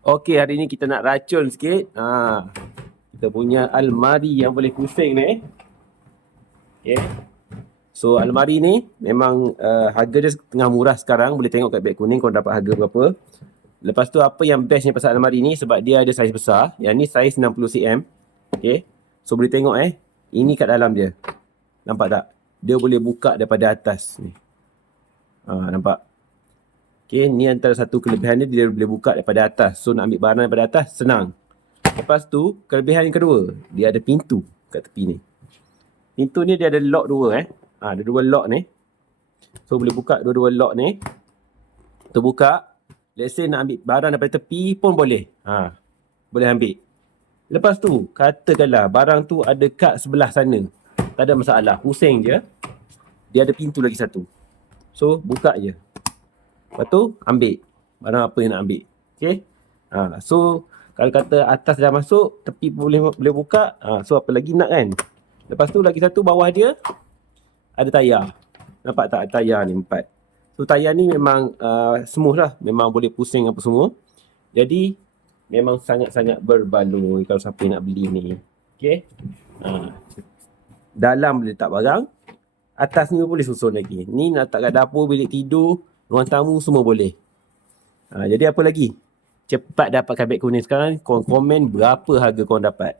Okey, hari ni kita nak racun sikit. Kita punya almari yang boleh pusing ni. Okay. So almari ni memang harga dia tengah murah sekarang. Boleh tengok kat beg kuning kau dapat harga berapa. Lepas tu apa yang bestnya pasal almari ni, sebab dia ada saiz besar. Yang ni saiz 60cm. Okay. So boleh tengok ini kat dalam dia. Nampak tak? Dia boleh buka daripada atas ni. Nampak? Okay, ni antara satu kelebihan dia boleh buka daripada atas. So nak ambil barang daripada atas senang. Lepas tu kelebihan yang kedua, dia ada pintu kat tepi ni. Pintu ni dia ada lock dua ada dua lock ni. So boleh buka dua-dua lock ni. Terbuka. Let's say nak ambil barang daripada tepi pun boleh. Boleh ambil. Lepas tu katakanlah barang tu ada kat sebelah sana. Tak ada masalah. Pusing je. Dia ada pintu lagi satu. So buka je. Lepas tu ambil barang apa yang nak ambil. Okay. So kalau kata atas dah masuk, tepi pun boleh buka. So apa lagi nak kan. Lepas tu lagi satu bawah dia ada tayar. Nampak tak tayar ni 4. So tayar ni memang smooth lah. Memang boleh pusing apa semua. Jadi memang sangat-sangat berbaloi kalau siapa nak beli ni. Okay. Dalam boleh letak barang. Atas ni boleh susun lagi. Ni nak letak kat dapur, bilik tidur, ruang tamu semua boleh. Jadi apa lagi? Cepat dapatkan beg kuning sekarang. Korang komen berapa harga korang dapat.